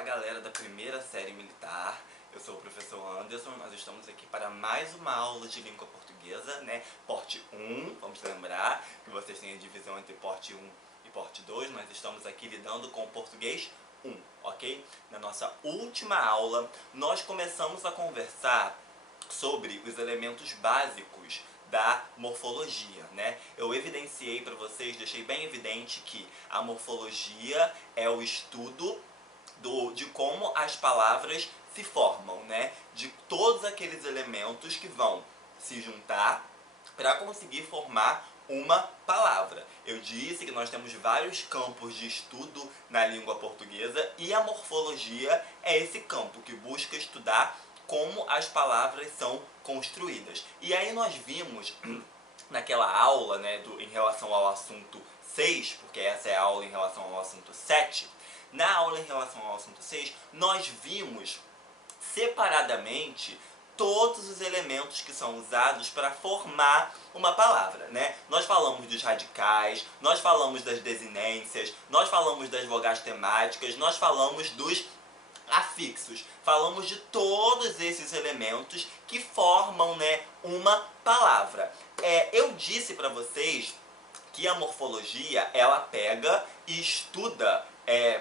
Fala galera da primeira série militar, eu sou o professor Anderson. Nós estamos aqui para mais uma aula de língua portuguesa, né? Porte 1, vamos lembrar que vocês têm a divisão entre Porte 1 e Porte 2. Nós estamos aqui lidando com o português 1, ok? Na nossa última aula, nós começamos a conversar sobre os elementos básicos da morfologia, né? Eu evidenciei para vocês, deixei bem evidente que a morfologia é o estudo de como as palavras se formam, né? De todos aqueles elementos que vão se juntar para conseguir formar uma palavra. Eu disse que nós temos vários campos de estudo na língua portuguesa e a morfologia é esse campo que busca estudar como as palavras são construídas. E aí nós vimos naquela aula, né, em relação ao assunto 6, porque essa é a aula em relação ao assunto 7, na aula em relação ao assunto 6, nós vimos separadamente todos os elementos que são usados para formar uma palavra, né? Nós falamos dos radicais, nós falamos das desinências, nós falamos das vogais temáticas, nós falamos dos afixos. Falamos de todos esses elementos que formam, né, uma palavra. Eu disse para vocês que a morfologia, ela pega e estuda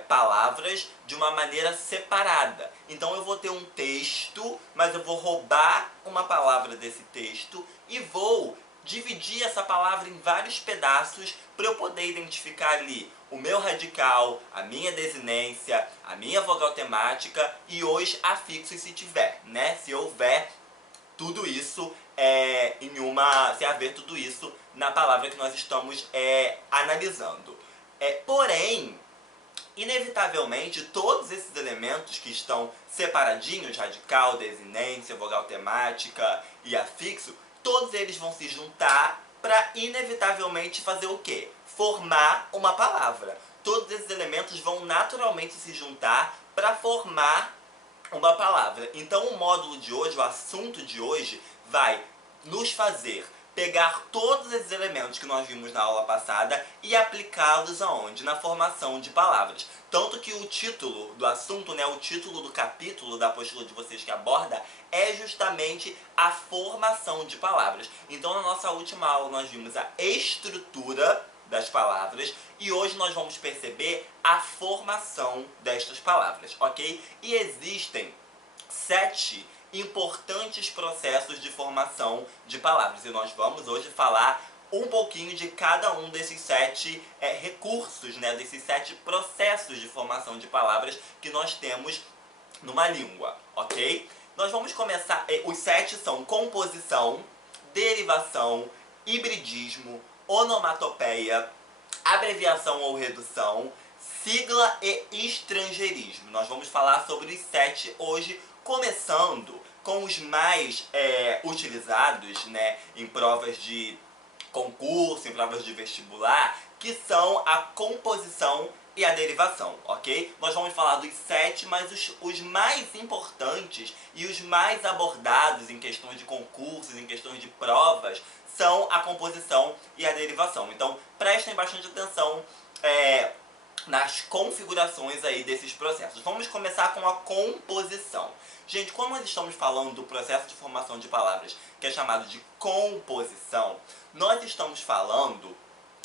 palavras de uma maneira separada. Então eu vou ter um texto, mas eu vou roubar uma palavra desse texto e vou dividir essa palavra em vários pedaços para eu poder identificar ali o meu radical, a minha desinência, a minha vogal temática e os afixos se tiver, né? Se houver tudo isso se haver tudo isso na palavra que nós estamos analisando. Porém, inevitavelmente, todos esses elementos que estão separadinhos, radical, desinência, vogal temática e afixo, todos eles vão se juntar para inevitavelmente fazer o quê? Formar uma palavra. Todos esses elementos vão naturalmente se juntar para formar uma palavra. Então o módulo de hoje, o assunto de hoje, vai nos fazer pegar todos esses elementos que nós vimos na aula passada e aplicá-los aonde? Na formação de palavras. Tanto que o título do assunto, né, o título do capítulo da apostila de vocês que aborda é justamente a formação de palavras. Então na nossa última aula nós vimos a estrutura das palavras e hoje nós vamos perceber a formação destas palavras, ok? E existem 7 importantes processos de formação de palavras e nós vamos hoje falar um pouquinho de cada um desses 7 recursos, né, desses 7 processos de formação de palavras que nós temos numa língua, ok? Nós vamos começar, os 7 são composição, derivação, hibridismo, onomatopeia, abreviação ou redução, sigla e estrangeirismo. Nós vamos falar sobre os 7 hoje, começando com os mais utilizados, né, em provas de concurso, em provas de vestibular, que são a composição e a derivação, ok? Nós vamos falar dos 7, mas os mais importantes e os mais abordados em questões de concursos, em questões de provas, são a composição e a derivação. Então, prestem bastante atenção nas configurações aí desses processos. Vamos começar com a composição. Gente, quando nós estamos falando do processo de formação de palavras, que é chamado de composição, nós estamos falando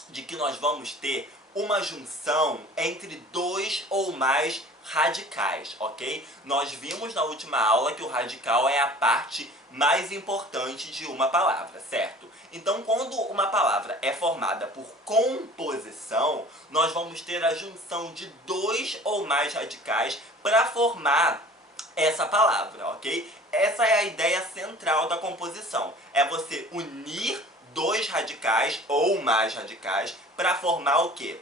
de que nós vamos ter uma junção entre 2 ou mais radicais, ok? Nós vimos na última aula que o radical é a parte mais importante de uma palavra, certo? Então, quando uma palavra é formada por composição, nós vamos ter a junção de 2 ou mais radicais para formar essa palavra, ok? Essa é a ideia central da composição. É você unir 2 radicais ou mais radicais para formar o quê?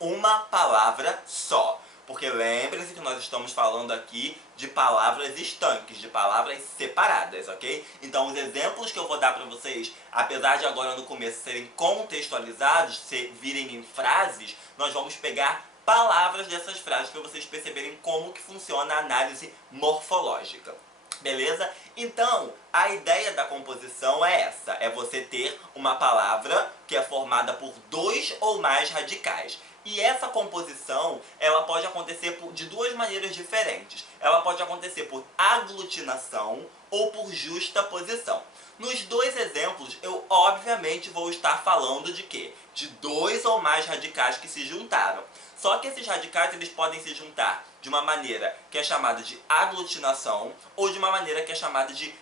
Uma palavra só. Porque lembrem-se que nós estamos falando aqui de palavras estanques, de palavras separadas, ok? Então os exemplos que eu vou dar para vocês, apesar de agora no começo serem contextualizados, virem em frases, nós vamos pegar palavras dessas frases para vocês perceberem como que funciona a análise morfológica. Beleza? Então, a ideia da composição é essa, é você ter uma palavra que é formada por 2 ou mais radicais. E essa composição, ela pode acontecer de duas maneiras diferentes. Ela pode acontecer por aglutinação ou por justaposição. Nos dois exemplos, eu obviamente vou estar falando de quê? De dois ou mais radicais que se juntaram. Só que esses radicais eles podem se juntar de uma maneira que é chamada de aglutinação ou de uma maneira que é chamada de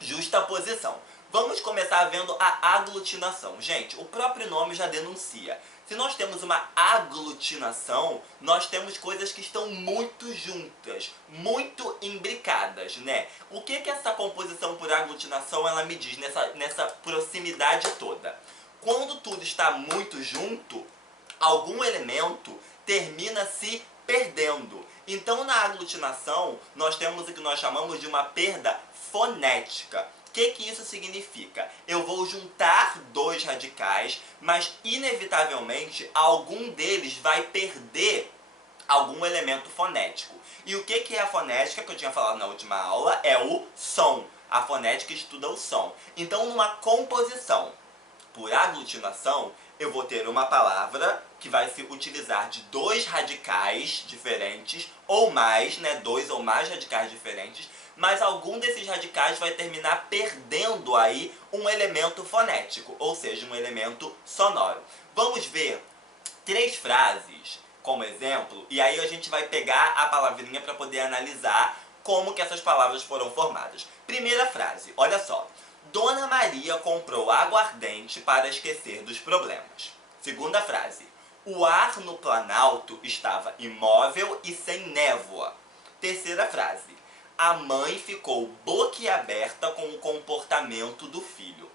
justaposição. Vamos começar vendo a aglutinação. Gente, o próprio nome já denuncia. Se nós temos uma aglutinação, nós temos coisas que estão muito juntas, muito imbricadas, né? O que essa composição por aglutinação ela me diz nessa proximidade toda? Quando tudo está muito junto, algum elemento termina se perdendo. Então, na aglutinação, nós temos o que nós chamamos de uma perda fonética. O que isso significa? Eu vou juntar dois radicais, mas inevitavelmente algum deles vai perder algum elemento fonético. E o que é a fonética que eu tinha falado na última aula? É o som. A fonética estuda o som. Então, numa composição por aglutinação, eu vou ter uma palavra que vai se utilizar de dois radicais diferentes, ou mais, né? Dois ou mais radicais diferentes, mas algum desses radicais vai terminar perdendo aí um elemento fonético, ou seja, um elemento sonoro. Vamos ver 3 frases como exemplo, e aí a gente vai pegar a palavrinha para poder analisar como que essas palavras foram formadas. Primeira frase, olha só. Dona Maria comprou aguardente para esquecer dos problemas. Segunda frase. O ar no Planalto estava imóvel e sem névoa. Terceira frase. A mãe ficou boquiaberta com o comportamento do filho.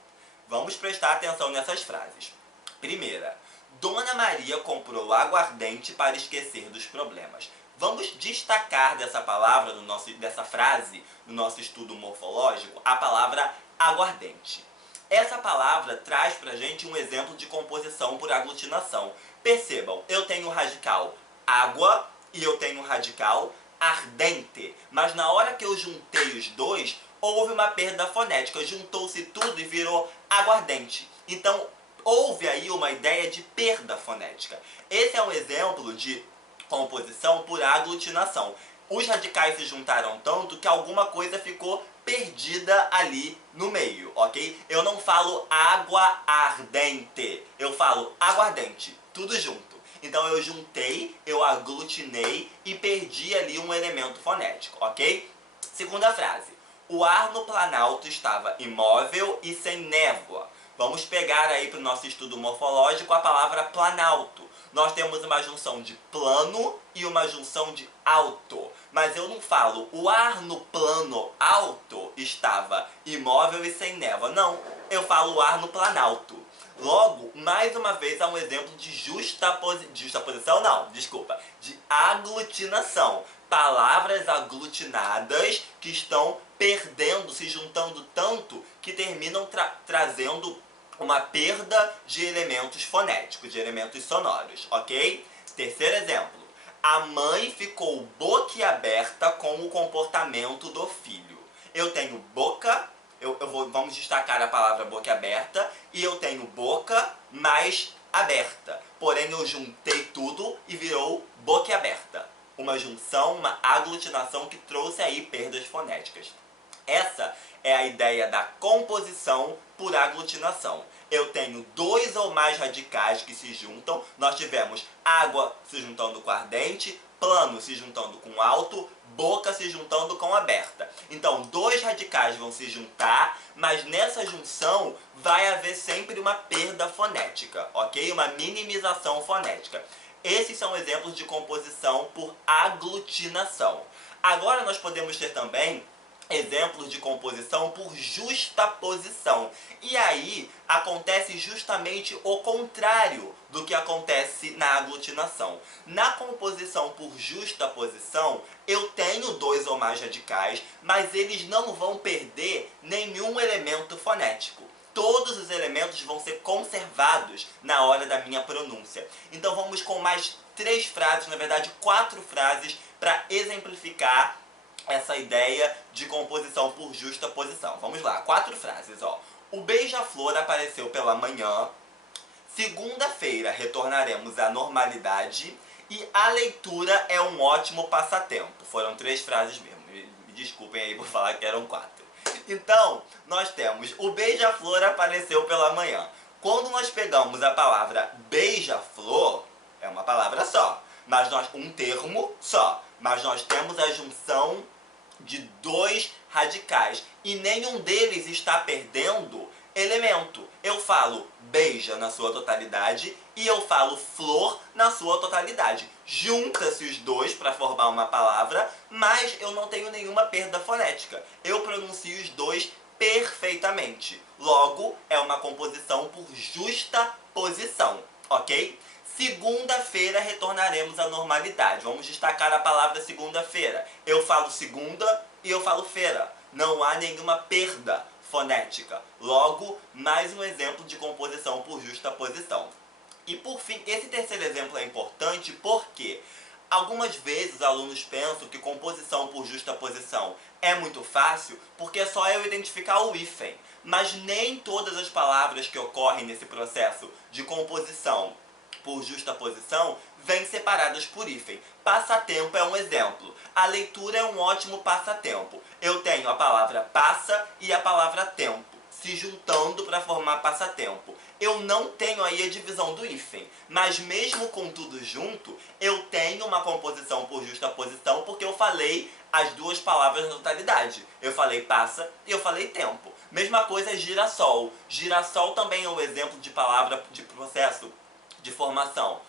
Vamos prestar atenção nessas frases. Primeira. Dona Maria comprou aguardente para esquecer dos problemas. Vamos destacar dessa palavra, dessa frase, no nosso estudo morfológico, a palavra aguardente. Essa palavra traz pra gente um exemplo de composição por aglutinação. Percebam, eu tenho o radical água e eu tenho o radical ardente. Mas na hora que eu juntei os dois, houve uma perda fonética. Juntou-se tudo e virou aguardente. Então, houve aí uma ideia de perda fonética. Esse é um exemplo de composição por aglutinação. Os radicais se juntaram tanto que alguma coisa ficou perdida ali no meio, ok? Eu não falo água ardente, eu falo aguardente, tudo junto. Então eu juntei, eu aglutinei e perdi ali um elemento fonético, ok? Segunda frase. O ar no Planalto estava imóvel e sem névoa. Vamos pegar aí para o nosso estudo morfológico a palavra planalto. Nós temos uma junção de plano e uma junção de alto. Mas eu não falo, o ar no plano alto estava imóvel e sem névoa. Não, eu falo o ar no planalto. Logo, mais uma vez, há um exemplo de justaposição, não, desculpa, de aglutinação. Palavras aglutinadas que estão perdendo, se juntando tanto, que terminam trazendo uma perda de elementos fonéticos, de elementos sonoros, ok? Terceiro exemplo. A mãe ficou boquiaberta com o comportamento do filho. Eu tenho boca, vamos destacar a palavra boquiaberta, e eu tenho boca mais aberta. Porém, eu juntei tudo e virou boquiaberta. Uma junção, uma aglutinação que trouxe aí perdas fonéticas. Essa é a ideia da composição por aglutinação. Eu tenho dois ou mais radicais que se juntam. Nós tivemos água se juntando com ardente, plano se juntando com alto, boca se juntando com aberta. Então, dois radicais vão se juntar, mas nessa junção vai haver sempre uma perda fonética, ok? Uma minimização fonética. Esses são exemplos de composição por aglutinação. Agora nós podemos ter também exemplos de composição por justaposição. E aí acontece justamente o contrário do que acontece na aglutinação. Na composição por justaposição, eu tenho dois ou mais radicais, mas eles não vão perder nenhum elemento fonético. Todos os elementos vão ser conservados na hora da minha pronúncia. Então vamos com mais 3 frases, na verdade 4 frases, para exemplificar essa ideia de composição por justaposição. Vamos lá, 4 frases, ó. O beija-flor apareceu pela manhã, Segunda-feira retornaremos à normalidade e a leitura é um ótimo passatempo. Foram 3 frases mesmo. Me desculpem aí por falar que eram 4. Então, nós temos o beija-flor apareceu pela manhã. Quando nós pegamos a palavra beija-flor, é uma palavra só, mas um termo só. Mas nós temos a junção de 2 radicais e nenhum deles está perdendo elemento. Eu falo beija na sua totalidade e eu falo flor na sua totalidade. Junta-se os dois para formar uma palavra, mas eu não tenho nenhuma perda fonética. Eu pronuncio os dois perfeitamente. Logo, é uma composição por justa posição, ok? Segunda-feira retornaremos à normalidade. Vamos destacar a palavra segunda-feira. Eu falo segunda e eu falo feira. Não há nenhuma perda fonética. Logo, mais um exemplo de composição por justa posição. E por fim, esse terceiro exemplo é importante porque algumas vezes alunos pensam que composição por justa posição é muito fácil porque é só eu identificar o hífen. Mas nem todas as palavras que ocorrem nesse processo de composição por justa posição vêm separadas por hífen. Passatempo é um exemplo. A leitura é um ótimo passatempo. Eu tenho a palavra passa e a palavra tempo se juntando para formar passatempo. Eu não tenho aí a divisão do hífen, mas mesmo com tudo junto, eu tenho uma composição por justa posição porque eu falei as duas palavras na totalidade. Eu falei passa e eu falei tempo. Mesma coisa é girassol. Girassol também é um exemplo de palavra de processo de formação.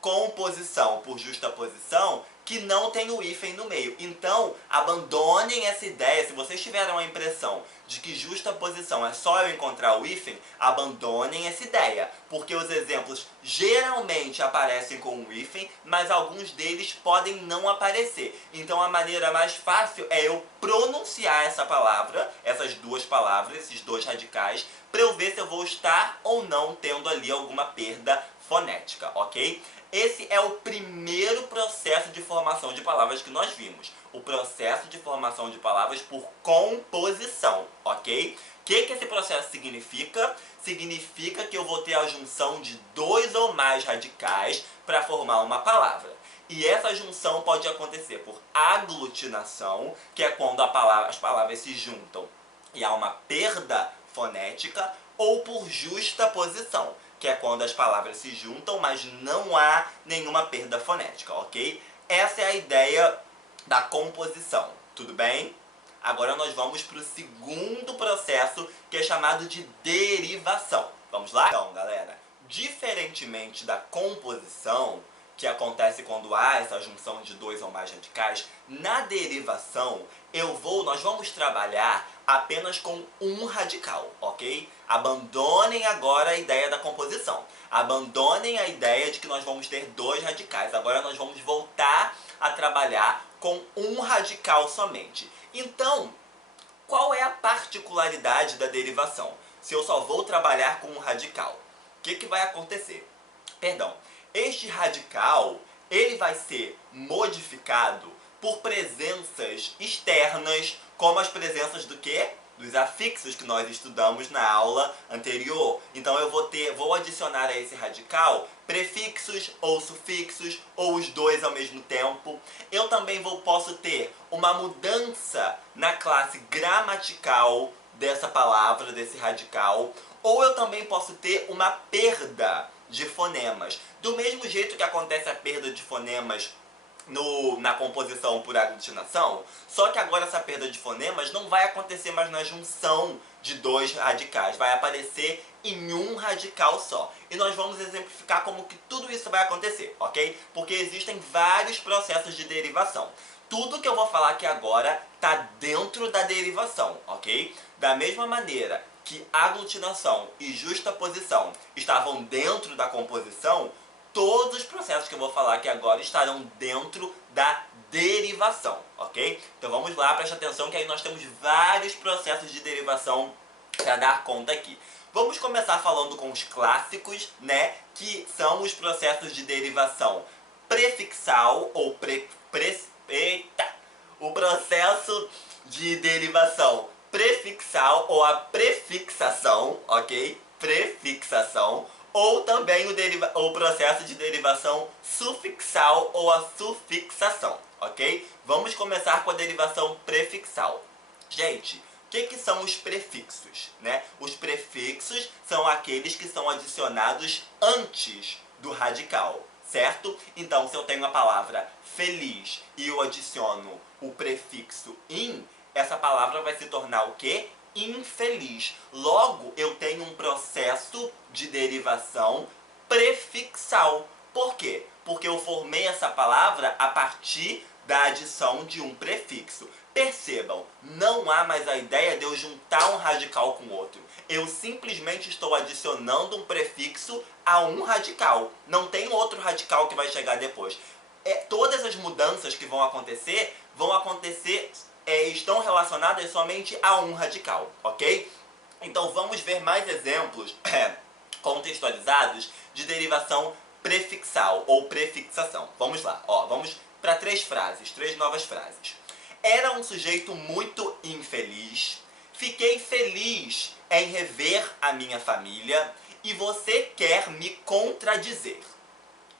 Composição por justa posição que não tem o hífen no meio. Então, abandonem essa ideia. Se vocês tiveram a impressão de que justa posição é só eu encontrar o hífen, abandonem essa ideia. Porque os exemplos geralmente aparecem com o hífen, mas alguns deles podem não aparecer. Então, a maneira mais fácil é eu pronunciar essa palavra, essas duas palavras, esses dois radicais, para eu ver se eu vou estar ou não tendo ali alguma perda fonética, ok? Esse é o primeiro processo de formação de palavras que nós vimos. O processo de formação de palavras por composição, ok? O que esse processo significa? Significa que eu vou ter a junção de 2 ou mais radicais para formar uma palavra. E essa junção pode acontecer por aglutinação, que é quando as palavras se juntam e há uma perda fonética, ou por justa posição, que é quando as palavras se juntam, mas não há nenhuma perda fonética, ok? Essa é a ideia da composição, tudo bem? Agora nós vamos para o segundo processo, que é chamado de derivação. Vamos lá? Então, galera, diferentemente da composição, que acontece quando há essa junção de 2 ou mais radicais, na derivação nós vamos trabalhar apenas com um radical, ok? Abandonem agora a ideia da composição. Abandonem a ideia de que nós vamos ter 2 radicais. Agora nós vamos voltar a trabalhar com um radical somente. Então, qual é a particularidade da derivação? Se eu só vou trabalhar com um radical, o que vai acontecer? Perdão. Este radical, ele vai ser modificado por presenças externas, como as presenças do quê? Dos afixos que nós estudamos na aula anterior. Então eu vou adicionar a esse radical prefixos ou sufixos, ou os dois ao mesmo tempo. Eu também posso ter uma mudança na classe gramatical dessa palavra, desse radical, ou eu também posso ter uma perda de fonemas. Do mesmo jeito que acontece a perda de fonemas na composição por aglutinação, só que agora essa perda de fonemas não vai acontecer mais na junção de 2 radicais, vai aparecer em um radical só. E nós vamos exemplificar como que tudo isso vai acontecer, ok? Porque existem vários processos de derivação. Tudo que eu vou falar aqui agora está dentro da derivação, ok? Da mesma maneira que aglutinação e justaposição estavam dentro da composição, todos os processos que eu vou falar aqui agora estarão dentro da derivação, ok? Então vamos lá, preste atenção que aí nós temos vários processos de derivação para dar conta aqui. Vamos começar falando com os clássicos, né? Que são os processos de derivação prefixal ou o processo de derivação prefixal ou a prefixação, ok? Prefixação, ou também o processo de derivação sufixal ou a sufixação, ok? Vamos começar com a derivação prefixal. Gente, o que são os prefixos, né? Os prefixos são aqueles que são adicionados antes do radical, certo? Então, se eu tenho a palavra feliz e eu adiciono o prefixo in, essa palavra vai se tornar o quê? Infeliz. Logo, eu tenho um processo de derivação prefixal. Por quê? Porque eu formei essa palavra a partir da adição de um prefixo. Percebam, não há mais a ideia de eu juntar um radical com outro. Eu simplesmente estou adicionando um prefixo a um radical. Não tem outro radical que vai chegar depois. Todas as mudanças que vão acontecer estão relacionadas somente a um radical, ok? Então vamos ver mais exemplos contextualizados de derivação prefixal ou prefixação. Vamos lá, vamos para três novas frases. Era um sujeito muito infeliz, fiquei feliz em rever a minha família e você quer me contradizer.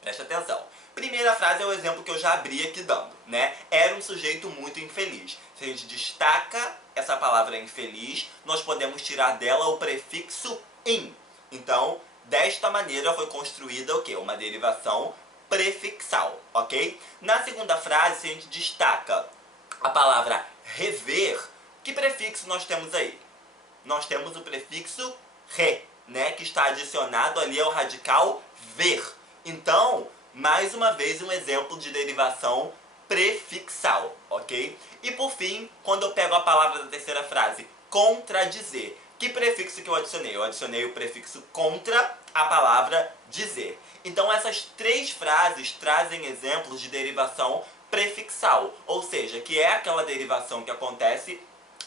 Preste atenção. Primeira frase é o exemplo que eu já abri aqui dando, né? Era um sujeito muito infeliz. Se a gente destaca essa palavra infeliz, nós podemos tirar dela o prefixo in. Então, desta maneira foi construída o quê? Uma derivação prefixal, ok? Na segunda frase, se a gente destaca a palavra rever, que prefixo nós temos aí? Nós temos o prefixo re, né? Que está adicionado ali ao radical ver. Então, mais uma vez, um exemplo de derivação prefixal, ok? E por fim, quando eu pego a palavra da terceira frase, contradizer, que prefixo que eu adicionei? Eu adicionei o prefixo contra a palavra dizer. Então essas três frases trazem exemplos de derivação prefixal, ou seja, que é aquela derivação que acontece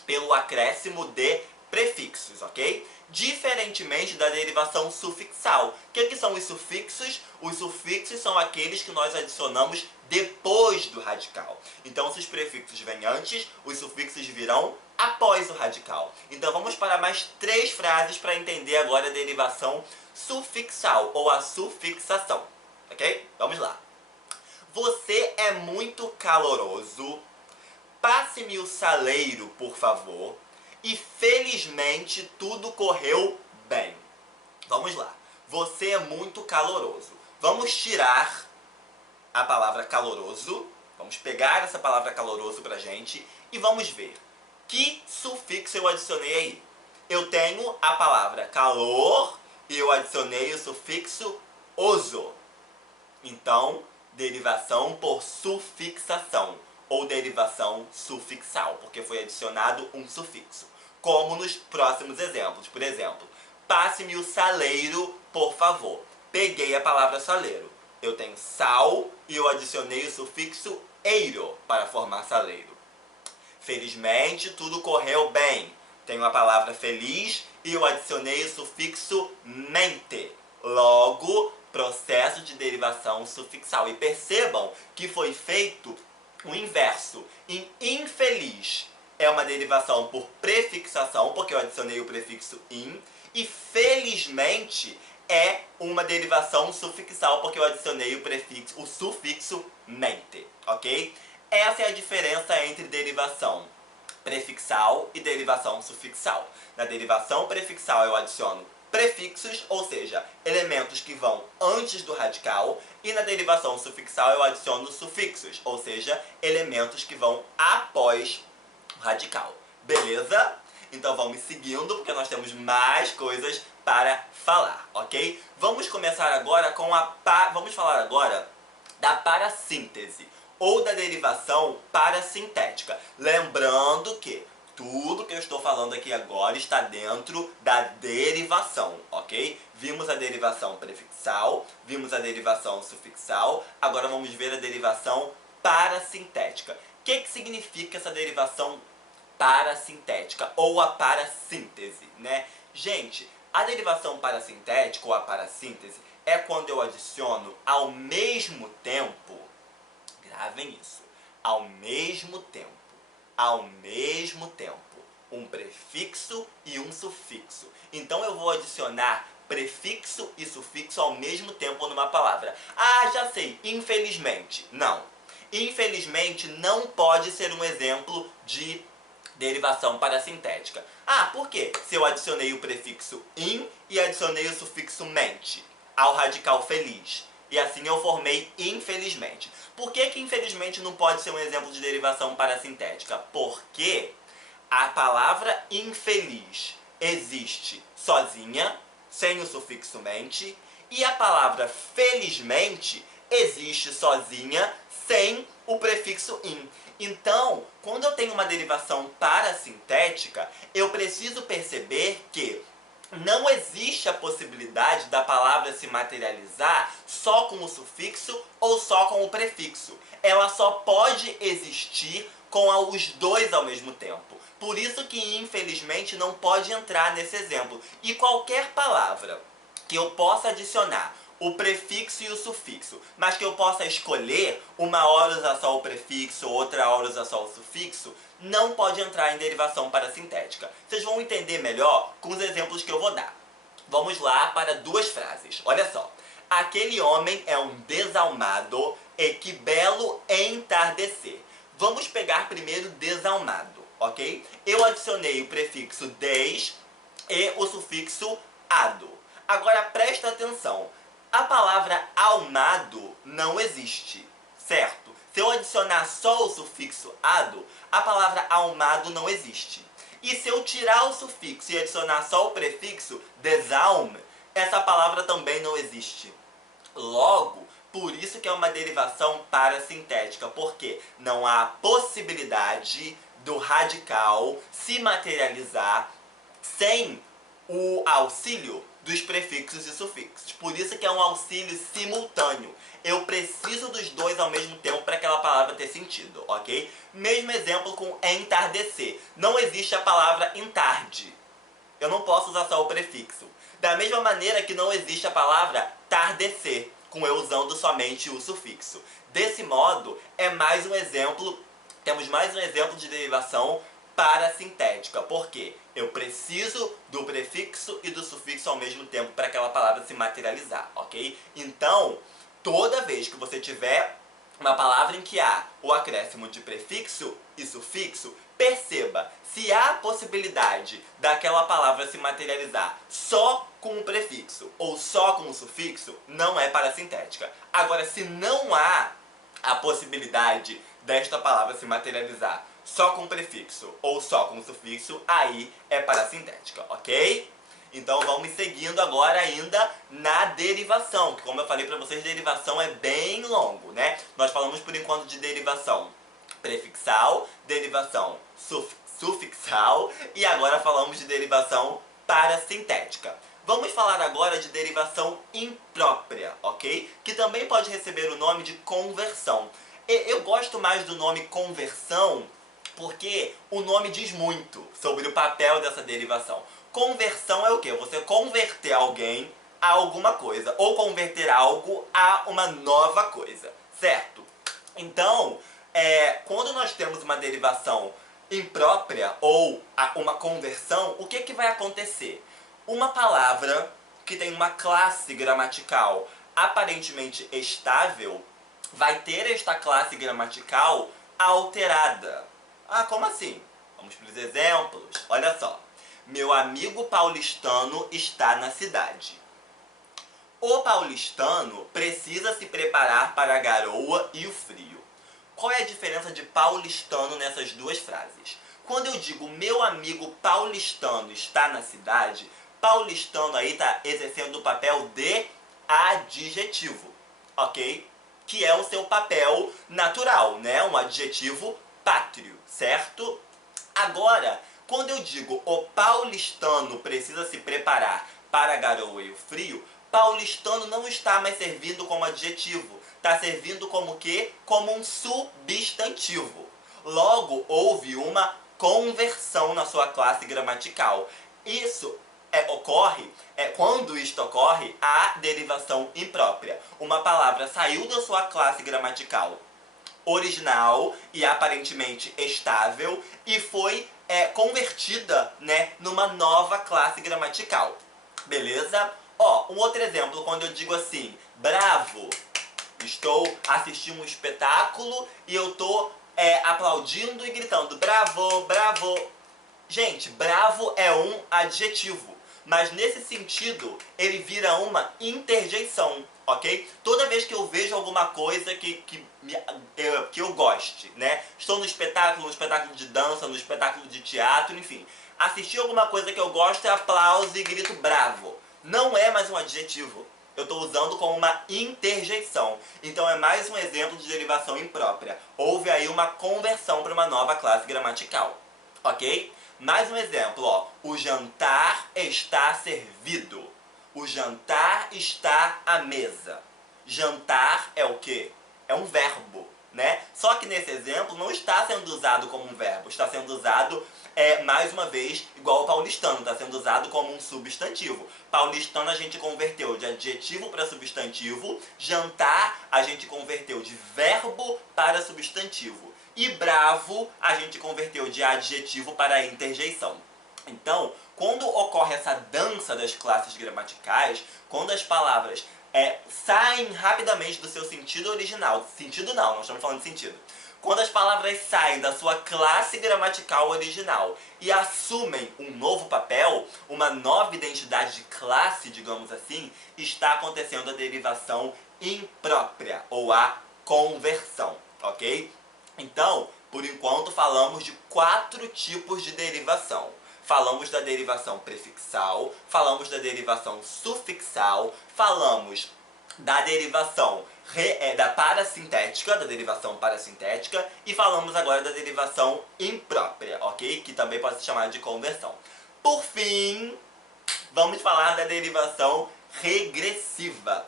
pelo acréscimo de prefixos, ok? Diferentemente da derivação sufixal. O que são os sufixos? Os sufixos são aqueles que nós adicionamos depois do radical. Então, se os prefixos vêm antes, os sufixos virão após o radical. Então, vamos para mais três frases para entender agora a derivação sufixal ou a sufixação, ok? Vamos lá. Você é muito caloroso. Passe-me o saleiro, por favor. E felizmente tudo correu bem. Vamos lá. Você é muito caloroso. Vamos tirar a palavra caloroso. Vamos pegar essa palavra caloroso pra gente e vamos ver que sufixo eu adicionei aí. Eu tenho a palavra calor e eu adicionei o sufixo oso. Então, derivação por sufixação ou derivação sufixal, porque foi adicionado um sufixo. Como nos próximos exemplos. Por exemplo, passe-me o saleiro, por favor. Peguei a palavra saleiro. Eu tenho sal e eu adicionei o sufixo eiro para formar saleiro. Felizmente, tudo correu bem. Tenho a palavra feliz e eu adicionei o sufixo mente. Logo, processo de derivação sufixal. E percebam que foi feito o inverso. Em infeliz é uma derivação por prefixação, porque eu adicionei o prefixo in. E felizmente é uma derivação sufixal, porque eu adicionei o sufixo mente, ok? Essa é a diferença entre derivação prefixal e derivação sufixal. Na derivação prefixal eu adiciono prefixos, ou seja, elementos que vão antes do radical, e na derivação sufixal eu adiciono sufixos, ou seja, elementos que vão após o radical. Beleza? Então vamos seguindo, porque nós temos mais coisas para falar, ok? Vamos começar agora com vamos falar agora da parassíntese, ou da derivação parasintética. Lembrando que tudo que eu estou falando aqui agora está dentro da derivação, ok? Vimos a derivação prefixal, vimos a derivação sufixal, agora vamos ver a derivação parasintética. O que significa essa derivação parasintética ou a parassíntese, né? Gente, a derivação parasintética ou a parassíntese é quando eu adiciono ao mesmo tempo, gravem isso, ao mesmo tempo, um prefixo e um sufixo. Então eu vou adicionar prefixo e sufixo ao mesmo tempo numa palavra. Ah, já sei, infelizmente. Não. Infelizmente não pode ser um exemplo de derivação parasintética. Ah, por quê? Se eu adicionei o prefixo in e adicionei o sufixo mente ao radical feliz. E assim eu formei infelizmente. Por que que infelizmente não pode ser um exemplo de derivação parasintética? Porque a palavra infeliz existe sozinha, sem o sufixo mente, e a palavra felizmente existe sozinha, sem o prefixo in. Então, quando eu tenho uma derivação parasintética, eu preciso perceber que não existe a possibilidade da palavra se materializar só com o sufixo ou só com o prefixo. Ela só pode existir com os dois ao mesmo tempo. Por isso que, infelizmente, não pode entrar nesse exemplo. E qualquer palavra que eu possa adicionar o prefixo e o sufixo, mas que eu possa escolher uma hora usar só o prefixo, outra hora usar só o sufixo, não pode entrar em derivação parasintética. Vocês vão entender melhor com os exemplos que eu vou dar. Vamos lá para duas frases. Olha só. Aquele homem é um desalmado e que belo entardecer. Vamos pegar primeiro desalmado, ok? Eu adicionei o prefixo des e o sufixo ado. Agora presta atenção. A palavra almado não existe, certo? Se eu adicionar só o sufixo ado, a palavra almado não existe. E se eu tirar o sufixo e adicionar só o prefixo desalm, essa palavra também não existe. Logo, por isso que é uma derivação parasintética, porque não há possibilidade do radical se materializar sem o auxílio dos prefixos e sufixos. Por isso que é um auxílio simultâneo. Eu preciso dos dois ao mesmo tempo para aquela palavra ter sentido, ok? Mesmo exemplo com entardecer. Não existe a palavra entarde. Eu não posso usar só o prefixo. Da mesma maneira que não existe a palavra tardecer, com eu usando somente o sufixo. Desse modo, é mais um exemplo, temos mais um exemplo de derivação parasintética. Por quê? Eu preciso do prefixo e do sufixo ao mesmo tempo para aquela palavra se materializar, ok? Então, toda vez que você tiver uma palavra em que há o acréscimo de prefixo e sufixo, perceba, se há a possibilidade daquela palavra se materializar só com o prefixo ou só com o sufixo, não é parasintética. Agora, se não há a possibilidade desta palavra se materializar só com prefixo ou só com sufixo, aí é parasintética, ok? Então vamos seguindo agora ainda na derivação, que como eu falei pra vocês, derivação é bem longo, né? Nós falamos por enquanto de derivação prefixal, derivação sufixal e agora falamos de derivação parasintética. Vamos falar agora de derivação imprópria, ok? Que também pode receber o nome de conversão. Eu gosto mais do nome conversão porque o nome diz muito sobre o papel dessa derivação. Conversão é o quê? Você converter alguém a alguma coisa, ou converter algo a uma nova coisa, certo? Então, quando nós temos uma derivação imprópria ou uma conversão, o que vai acontecer? Uma palavra que tem uma classe gramatical aparentemente estável vai ter esta classe gramatical alterada. Ah, como assim? Vamos para os exemplos. Olha só. Meu amigo paulistano está na cidade. O paulistano precisa se preparar para a garoa e o frio. Qual é a diferença de paulistano nessas duas frases? Quando eu digo meu amigo paulistano está na cidade, paulistano aí está exercendo o papel de adjetivo, ok? Que é o seu papel natural, né? Um adjetivo pátrio, certo? Agora, quando eu digo o paulistano precisa se preparar para a garoa e o frio, paulistano não está mais servindo como adjetivo. Está servindo como o quê? Como um substantivo. Logo, houve uma conversão na sua classe gramatical. Isso quando isto ocorre, há derivação imprópria. Uma palavra saiu da sua classe gramatical original e aparentemente estável e foi convertida, né, numa nova classe gramatical. Beleza? Ó, um outro exemplo, quando eu digo assim, bravo, estou assistindo um espetáculo e eu tô aplaudindo e gritando, bravo, bravo. Gente, bravo é um adjetivo, mas nesse sentido ele vira uma interjeição, ok? Toda vez que eu vejo alguma coisa que eu goste, né? Estou no espetáculo de dança, no espetáculo de teatro, enfim. Assistir alguma coisa que eu gosto, é aplauso e grito bravo. Não é mais um adjetivo. Eu estou usando como uma interjeição. Então é mais um exemplo de derivação imprópria. Houve aí uma conversão para uma nova classe gramatical, ok? Mais um exemplo, ó. O jantar está servido. O jantar está à mesa. Jantar é o quê? É um verbo, né? Só que nesse exemplo não está sendo usado como um verbo. Está sendo usado, mais uma vez, igual ao paulistano. Está sendo usado como um substantivo. Paulistano a gente converteu de adjetivo para substantivo. Jantar a gente converteu de verbo para substantivo. E bravo a gente converteu de adjetivo para interjeição. Então, quando ocorre essa dança das classes gramaticais, quando as palavras saem rapidamente do seu sentido original, sentido não, nós estamos falando de sentido. Quando as palavras saem da sua classe gramatical original e assumem um novo papel, uma nova identidade de classe, digamos assim, está acontecendo a derivação imprópria, ou a conversão, ok? Então, por enquanto falamos de 4 tipos de derivação. Falamos da derivação prefixal, falamos da derivação sufixal, falamos da derivação da derivação parasintética e falamos agora da derivação imprópria, ok? Que também pode ser chamada de conversão. Por fim, vamos falar da derivação regressiva.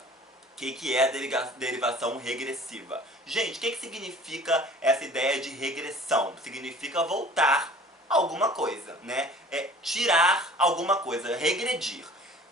O que é a derivação regressiva? Gente, o que significa essa ideia de regressão? Significa voltar alguma coisa, né? Tirar alguma coisa, regredir.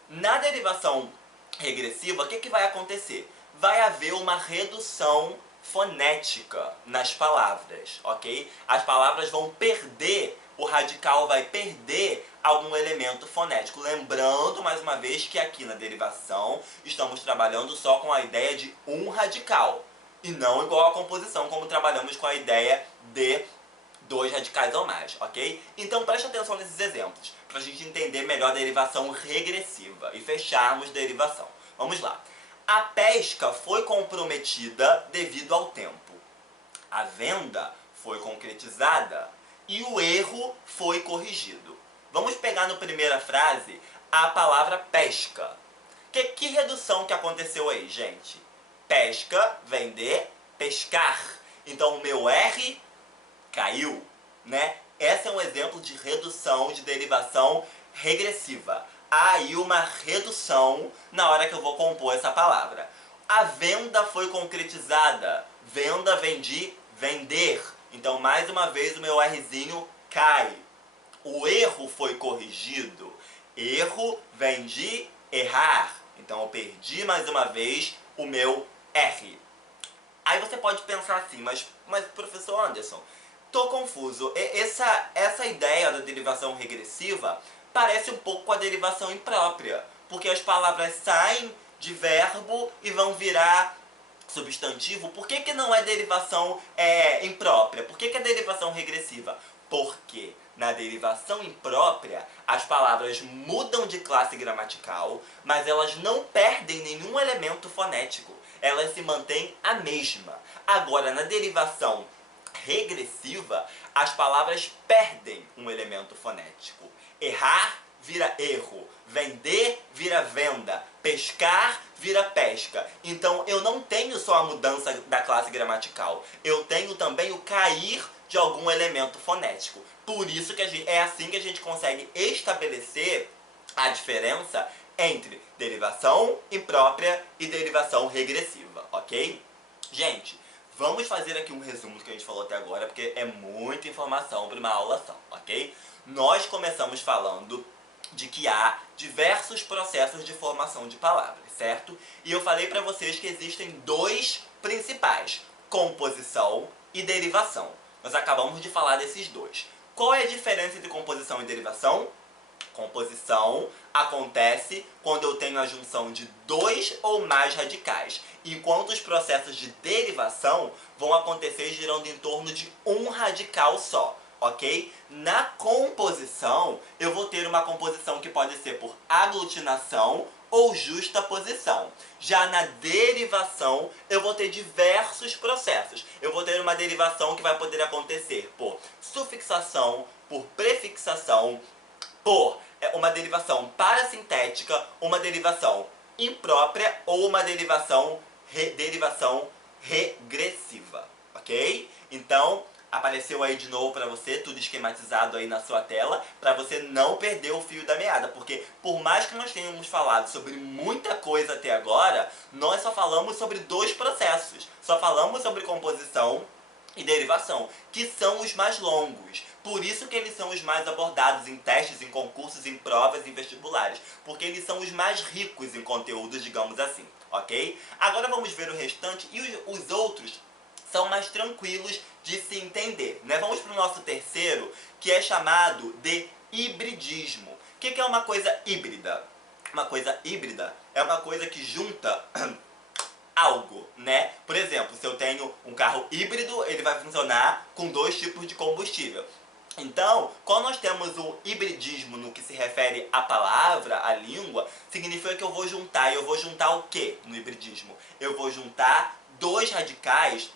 Na derivação regressiva, o que vai acontecer? Vai haver uma redução fonética nas palavras, ok? As palavras vão perder, o radical vai perder algum elemento fonético. Lembrando, mais uma vez, que aqui na derivação estamos trabalhando só com a ideia de um radical. E não igual à composição, como trabalhamos com a ideia de 2 radicais ou mais, ok? Então preste atenção nesses exemplos, para a gente entender melhor a derivação regressiva e fecharmos derivação. Vamos lá. A pesca foi comprometida devido ao tempo. A venda foi concretizada e o erro foi corrigido. Vamos pegar na primeira frase a palavra pesca. Que redução que aconteceu aí, gente? Pesca vem de pescar. Então o meu R caiu, né? Esse é um exemplo de redução, de derivação regressiva. Há aí uma redução na hora que eu vou compor essa palavra. A venda foi concretizada. Venda vem de vender. Então, mais uma vez, o meu Rzinho cai. O erro foi corrigido. Erro vem de errar. Então, eu perdi mais uma vez o meu R. Aí você pode pensar assim, mas professor Anderson, tô confuso. Essa ideia da derivação regressiva parece um pouco com a derivação imprópria, porque as palavras saem de verbo e vão virar substantivo. Por que não é derivação imprópria? Por que é derivação regressiva? Porque na derivação imprópria as palavras mudam de classe gramatical, mas elas não perdem nenhum elemento fonético. Elas se mantêm a mesma. Agora, na derivação regressiva, as palavras perdem um elemento fonético. Errar vira erro, vender vira venda, pescar vira pesca. Então eu não tenho só a mudança da classe gramatical, eu tenho também o cair de algum elemento fonético. Por isso que é assim que a gente consegue estabelecer a diferença entre derivação imprópria e derivação regressiva, ok? Gente, vamos fazer aqui um resumo do que a gente falou até agora, porque é muita informação para uma aula só, ok? Nós começamos falando de que há diversos processos de formação de palavras, certo? E eu falei para vocês que existem 2 principais, composição e derivação. Nós acabamos de falar desses 2. Qual é a diferença entre composição e derivação? composição acontece quando eu tenho a junção de dois ou mais radicais, enquanto os processos de derivação vão acontecer girando em torno de um radical só, ok? Na composição, eu vou ter uma composição que pode ser por aglutinação ou justaposição. Já na derivação, eu vou ter diversos processos. Eu vou ter uma derivação que vai poder acontecer por sufixação, por prefixação, por uma derivação parasintética, uma derivação imprópria ou uma derivação regressiva, ok? Então, apareceu aí de novo para você, tudo esquematizado aí na sua tela, para você não perder o fio da meada, porque por mais que nós tenhamos falado sobre muita coisa até agora, nós só falamos sobre dois processos, só falamos sobre composição e derivação, que são os mais longos. Por isso que eles são os mais abordados em testes, em concursos, em provas, em vestibulares, porque eles são os mais ricos em conteúdos, digamos assim, ok? Agora vamos ver o restante, e os outros são mais tranquilos de se entender, né? Vamos para o nosso terceiro, que é chamado de hibridismo. O que é uma coisa híbrida? Uma coisa híbrida é uma coisa que junta algo, né? Por exemplo, se eu tenho um carro híbrido, ele vai funcionar com dois tipos de combustível. Então, quando nós temos o hibridismo no que se refere à palavra, à língua, significa que eu vou juntar. E eu vou juntar o que no hibridismo? Eu vou juntar dois radicais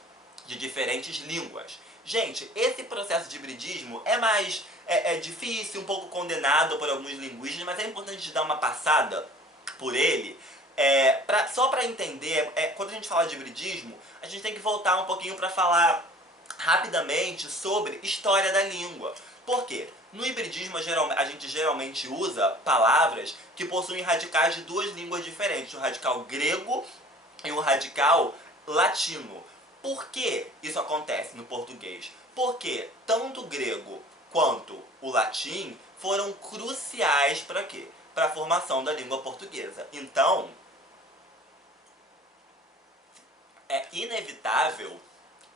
de diferentes línguas. Gente, esse processo de hibridismo é mais difícil, um pouco condenado por alguns linguistas, mas é importante dar uma passada por ele. Só para entender, quando a gente fala de hibridismo, a gente tem que voltar um pouquinho para falar rapidamente sobre história da língua. Por quê? No hibridismo, a gente geralmente usa palavras que possuem radicais de duas línguas diferentes, um radical grego e um radical latino. Por que isso acontece no português? Porque tanto o grego quanto o latim foram cruciais para quê? Para a formação da língua portuguesa. Então, é inevitável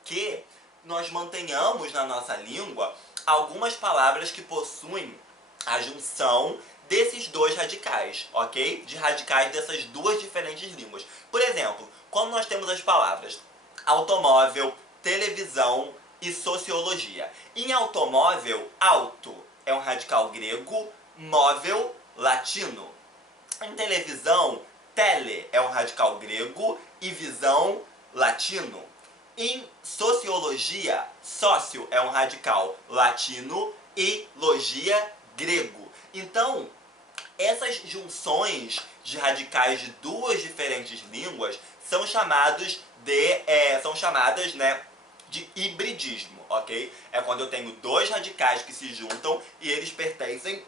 que nós mantenhamos na nossa língua algumas palavras que possuem a junção desses dois radicais, ok? De radicais dessas duas diferentes línguas. Por exemplo, quando nós temos as palavras automóvel, televisão e sociologia. Em automóvel, auto é um radical grego, móvel, latino. Em televisão, tele é um radical grego e visão, latino. Em sociologia, sócio é um radical latino e logia, grego. Então, essas junções de radicais de duas diferentes línguas são chamadas de hibridismo, ok? É quando eu tenho dois radicais que se juntam e eles pertencem,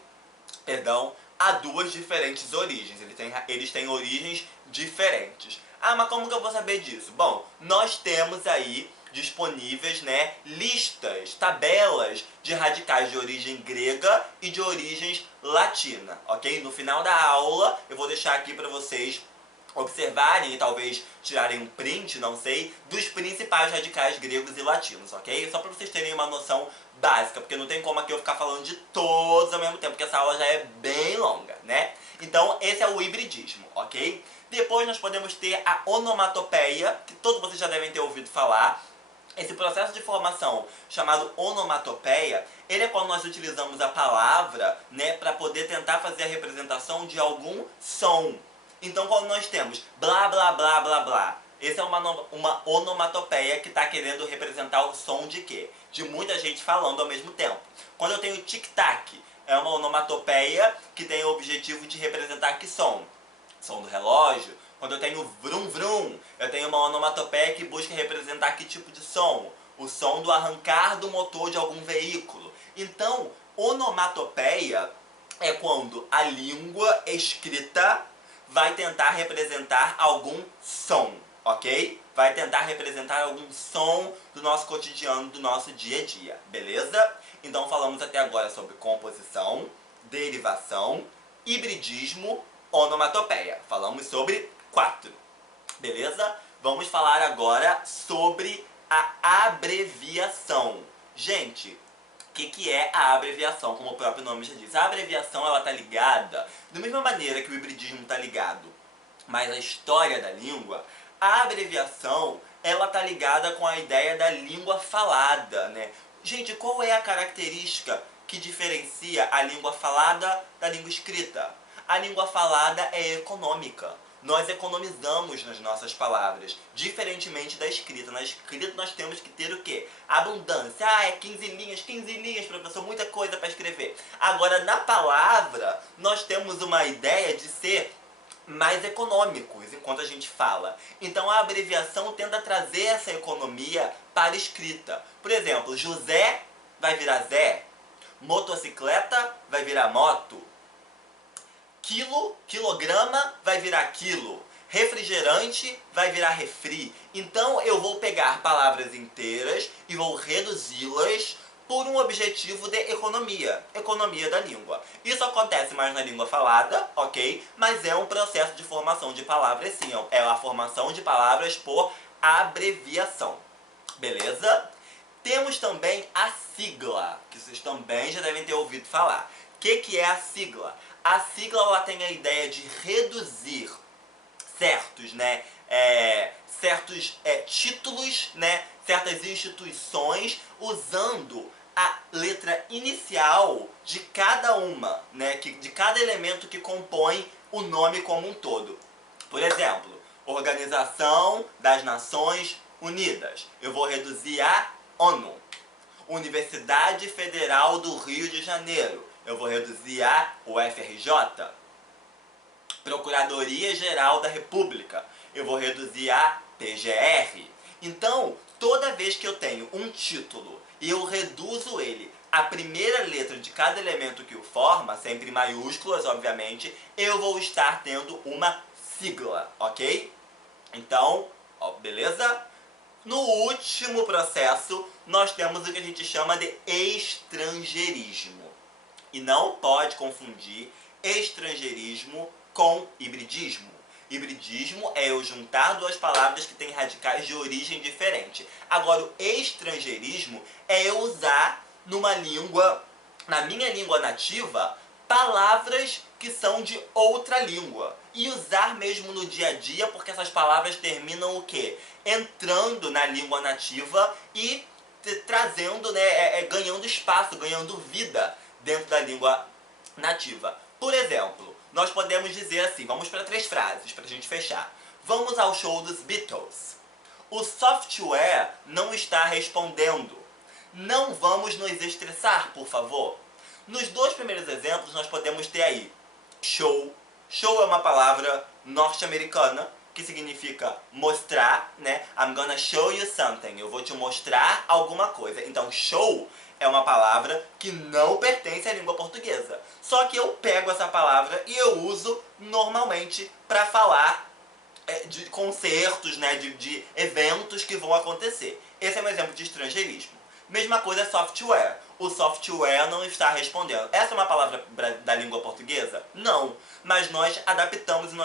a duas diferentes origens. Eles têm origens diferentes. Ah, mas como que eu vou saber disso? Bom, nós temos aí disponíveis, né, listas, tabelas de radicais de origem grega e de origem latina, ok? No final da aula eu vou deixar aqui para vocês observarem e talvez tirarem um print, não sei, dos principais radicais gregos e latinos, ok? Só para vocês terem uma noção básica, porque não tem como aqui eu ficar falando de todos ao mesmo tempo, porque essa aula já é bem longa, né? Então, esse é o hibridismo, ok? Depois nós podemos ter a onomatopeia, que todos vocês já devem ter ouvido falar. Esse processo de formação chamado onomatopeia, ele é quando nós utilizamos a palavra, né, para poder tentar fazer a representação de algum som. Então, quando nós temos blá, blá, blá, blá, blá, essa é uma onomatopeia que está querendo representar o som de quê? De muita gente falando ao mesmo tempo. Quando eu tenho tic-tac, é uma onomatopeia que tem o objetivo de representar que som? Som do relógio. Quando eu tenho vrum, vrum, eu tenho uma onomatopeia que busca representar que tipo de som? O som do arrancar do motor de algum veículo. Então, onomatopeia é quando a língua escrita vai tentar representar algum som, ok? Vai tentar representar algum som do nosso cotidiano, do nosso dia a dia, beleza? Então falamos até agora sobre composição, derivação, hibridismo, onomatopeia. Falamos sobre 4, beleza? Vamos falar agora sobre a abreviação. Gente, O que é a abreviação, como o próprio nome já diz? A abreviação, ela tá ligada, da mesma maneira que o hibridismo tá ligado, mas a história da língua, a abreviação, ela tá ligada com a ideia da língua falada, né? Gente, qual é a característica que diferencia a língua falada da língua escrita? A língua falada é econômica. Nós economizamos nas nossas palavras, diferentemente da escrita. Na escrita nós temos que ter o quê? Abundância. Ah, é 15 linhas, professor, muita coisa para escrever. Agora, na palavra, nós temos uma ideia de ser mais econômicos enquanto a gente fala. Então a abreviação tende a trazer essa economia para a escrita. Por exemplo, José vai virar Zé, motocicleta vai virar moto, quilograma vai virar quilo, refrigerante vai virar refri. Então eu vou pegar palavras inteiras e vou reduzi-las por um objetivo de economia da língua. Isso acontece mais na língua falada, ok? Mas é um processo de formação de palavras sim, é a formação de palavras por abreviação. Beleza? Temos também a sigla, que vocês também já devem ter ouvido falar. O que é a sigla? A sigla ela tem a ideia de reduzir certos, né, títulos, né, certas instituições, usando a letra inicial de cada uma, né, de cada elemento que compõe o nome como um todo. Por exemplo, Organização das Nações Unidas. Eu vou reduzir a ONU. Universidade Federal do Rio de Janeiro. Eu vou reduzir a UFRJ. Procuradoria-Geral da República. Eu vou reduzir a PGR. Então, toda vez que eu tenho um título e eu reduzo ele à primeira letra de cada elemento que o forma, sempre em maiúsculas, obviamente, eu vou estar tendo uma sigla, ok? Então, ó, beleza? No último processo, nós temos o que a gente chama de estrangeirismo. E não pode confundir estrangeirismo com hibridismo. Hibridismo é eu juntar duas palavras que têm radicais de origem diferente. Agora, o estrangeirismo é eu usar numa língua, na minha língua nativa, palavras que são de outra língua. E usar mesmo no dia a dia, porque essas palavras terminam o quê? Entrando na língua nativa e trazendo, né, ganhando espaço, ganhando vida dentro da língua nativa. Por exemplo, nós podemos dizer assim, vamos para 3 frases para a gente fechar. Vamos ao show dos Beatles. O software não está respondendo. Não vamos nos estressar, por favor. Nos 2 primeiros exemplos nós podemos ter aí show. Show é uma palavra norte-americana que significa mostrar, né? I'm gonna show you something. Eu vou te mostrar alguma coisa. Então show é uma palavra que não pertence à língua portuguesa. Só que eu pego essa palavra e eu uso normalmente para falar de concertos, né, de eventos que vão acontecer. Esse é um exemplo de estrangeirismo. Mesma coisa é software. O software não está respondendo. Essa é uma palavra da língua portuguesa? Não. Mas nós adaptamos e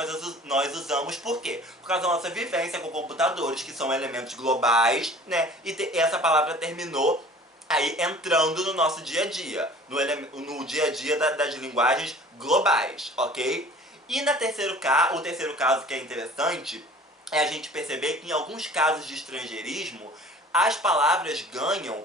nós usamos por quê? Por causa da nossa vivência com computadores, que são elementos globais, né? E essa palavra terminou aí entrando no nosso dia a dia. No dia a dia das linguagens globais, ok? E o terceiro caso que é interessante, é a gente perceber que em alguns casos de estrangeirismo, as palavras ganham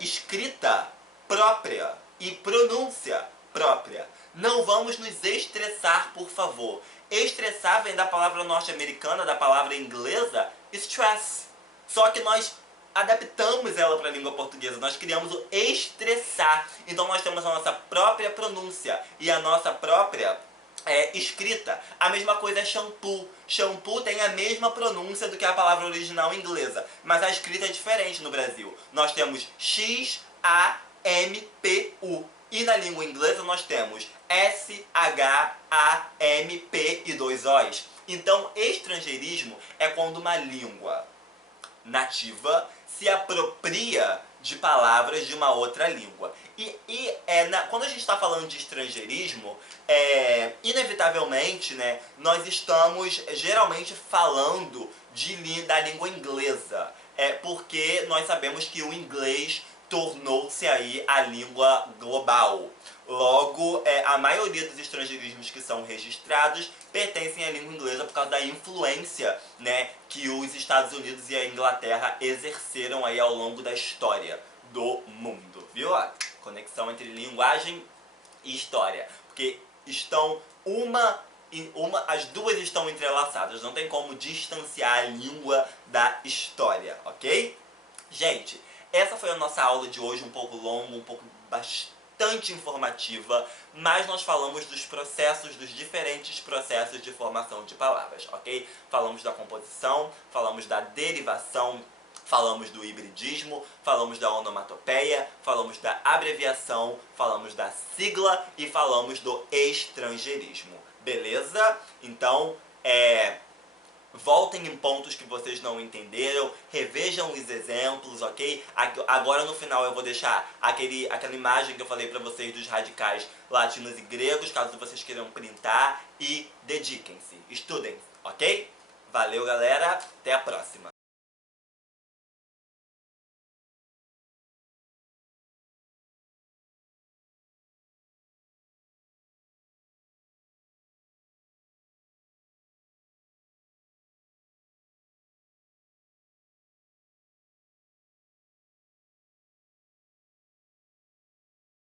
escrita própria e pronúncia própria. Não vamos nos estressar, por favor. Estressar vem da palavra norte-americana, da palavra inglesa, stress. Só que nós adaptamos ela para a língua portuguesa, nós criamos o estressar. Então nós temos a nossa própria pronúncia e a nossa própria escrita. A mesma coisa é shampoo. Shampoo tem a mesma pronúncia do que a palavra original inglesa, mas a escrita é diferente no Brasil. Nós temos X-A-M-P-U e na língua inglesa nós temos S-H-A-M-P e 2 O's. Então, estrangeirismo é quando uma língua nativa se apropria de palavras de uma outra língua. Quando a gente está falando de estrangeirismo, inevitavelmente, né, nós estamos geralmente falando da língua inglesa. Porque nós sabemos que o inglês tornou-se aí a língua global. Logo, a maioria dos estrangeirismos que são registrados pertencem à língua inglesa por causa da influência, né, que os Estados Unidos e a Inglaterra exerceram aí ao longo da história do mundo, viu? A conexão entre linguagem e história, porque as duas estão entrelaçadas, não tem como distanciar a língua da história, ok? Gente, essa foi a nossa aula de hoje, um pouco longa, bastante informativa, mas nós falamos dos processos, dos diferentes processos de formação de palavras, ok? Falamos da composição, falamos da derivação, falamos do hibridismo, falamos da onomatopeia, falamos da abreviação, falamos da sigla e falamos do estrangeirismo, beleza? Então, voltem em pontos que vocês não entenderam, revejam os exemplos, ok? Agora no final eu vou deixar aquela imagem que eu falei pra vocês dos radicais latinos e gregos, caso vocês queiram printar, e dediquem-se, estudem, ok? Valeu, galera, até a próxima!